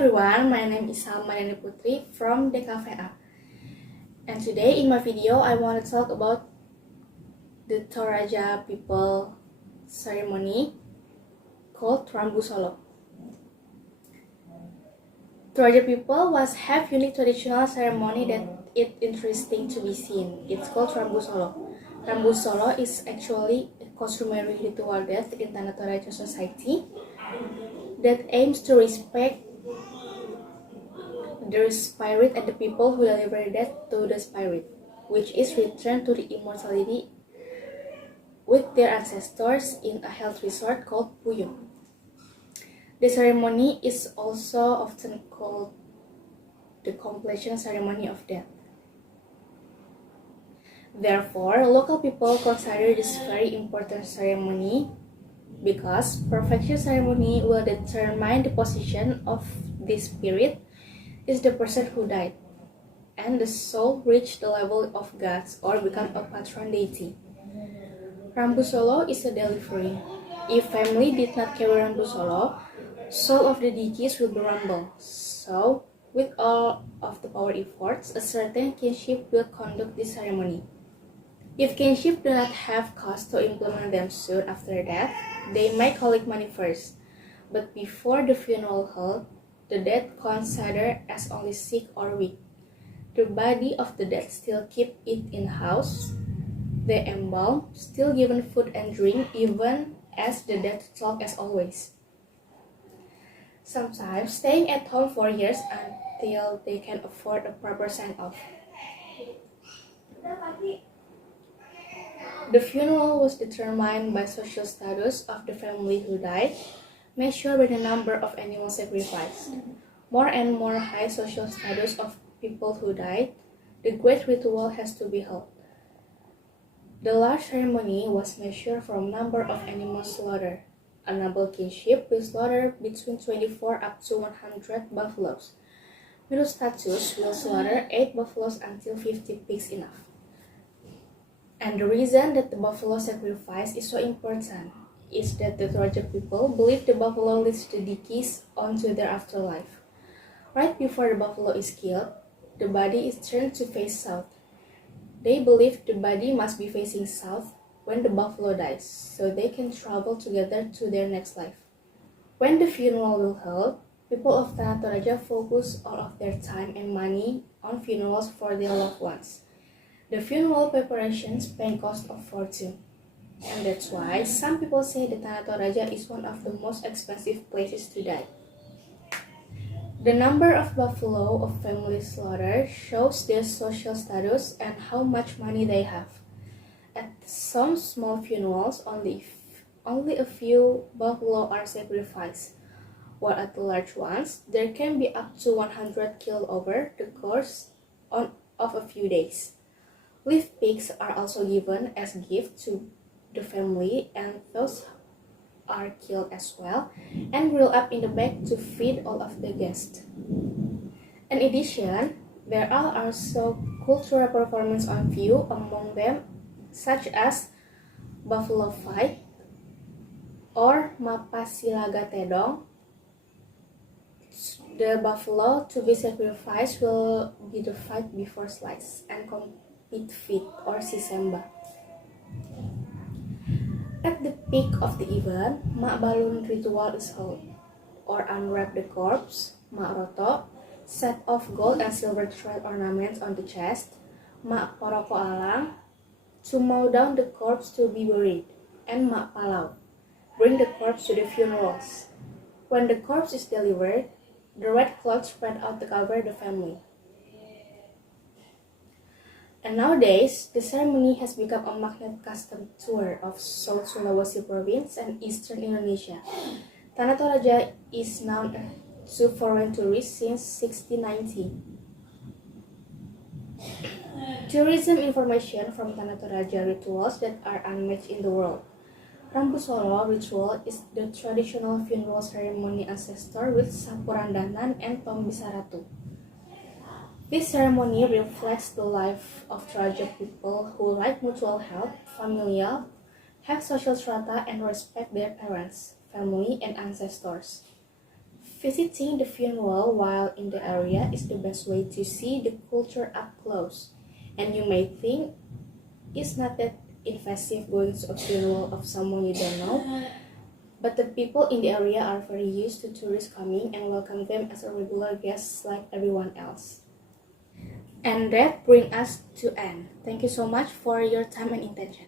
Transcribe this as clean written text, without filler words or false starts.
everyone, my name is Salma from DKV. And today in my video, I want to talk about the Toraja people ceremony called Rambu Solo. Toraja people have unique traditional ceremony that it's interesting to be seen. It's called Rambu Solo. Rambu Solo is actually a customary ritual death in Tanah Toraja society that aims to respect the spirit and the people who deliver death to the spirit, which is returned to the immortality with their ancestors in a health resort called Puyun. The ceremony is also often called the completion ceremony of death. Therefore, local people consider this very important ceremony because perfection ceremony will determine the position of the spirit is the person who died, and the soul reach the level of gods or become a patron deity. Rambu Solo is a delivery. If family did not carry Rambu Solo, soul of the deceased will be rumble. So, with all of the power efforts, a certain kinship will conduct this ceremony. If kinship do not have cause to implement them soon after death, they might collect money first. But before the funeral held, the dead considered as only sick or weak. The body of the dead still keep it in house. They embalm, still given food and drink, even as the dead talk as always. Sometimes staying at home for years until they can afford a proper send-off. The funeral was determined by social status of the family who died, measured by the number of animals sacrificed. More and more high social status of people who died, the great ritual has to be held. The large ceremony was measured from number of animals slaughtered. A noble kinship will slaughter between 24 up to 100 buffaloes. Middle status will slaughter 8 buffaloes until 50 pigs enough. And the reason that the buffalo sacrifice is so important is that the Toraja people believe the buffalo leads the deceased onto their afterlife. Right before the buffalo is killed, the body is turned to face south. They believe the body must be facing south when the buffalo dies, so they can travel together to their next life. When the funeral will held, people of Tanah Toraja focus all of their time and money on funerals for their loved ones. The funeral preparations pay cost of fortune. And that's why some people say that Tanah Toraja is one of the most expensive places to die. The number of buffalo of family slaughter shows their social status and how much money they have. At some small funerals, only a few buffalo are sacrificed, while at the large ones, there can be up to 100 killed over the course of a few days. Live pigs are also given as gift to the family, and those are killed as well and grilled up in the back to feed all of the guests. In addition, there are also cultural performances on view, among them such as buffalo fight or mapasilaga tedong. The buffalo to be sacrificed will be the fight before slice and complete feat or sisemba. At the peak of the event, mak balun ritual is held, or unwrap the corpse, mak roto, set off gold and silver thread ornaments on the chest, mak poroko alang, to mow down the corpse to be buried, and mak palau, bring the corpse to the funerals. When the corpse is delivered, the red cloth spread out to cover the family. And nowadays, the ceremony has become a magnet custom tour of South Sulawesi province and eastern Indonesia. Tanah Toraja is known to foreign tourists since 1690. Tourism information from Tanah Toraja rituals that are unmatched in the world. Rambu Solo ritual is the traditional funeral ceremony ancestor with Sapurandanan and Pembisaratu. This ceremony reflects the life of Toraja people who like mutual help, familial, have social strata, and respect their parents, family, and ancestors. Visiting the funeral while in the area is the best way to see the culture up close. And you may think it's not that invasive going to a funeral of someone you don't know, but the people in the area are very used to tourists coming and welcome them as a regular guests like everyone else. And that brings us to end. Thank you so much for your time and attention.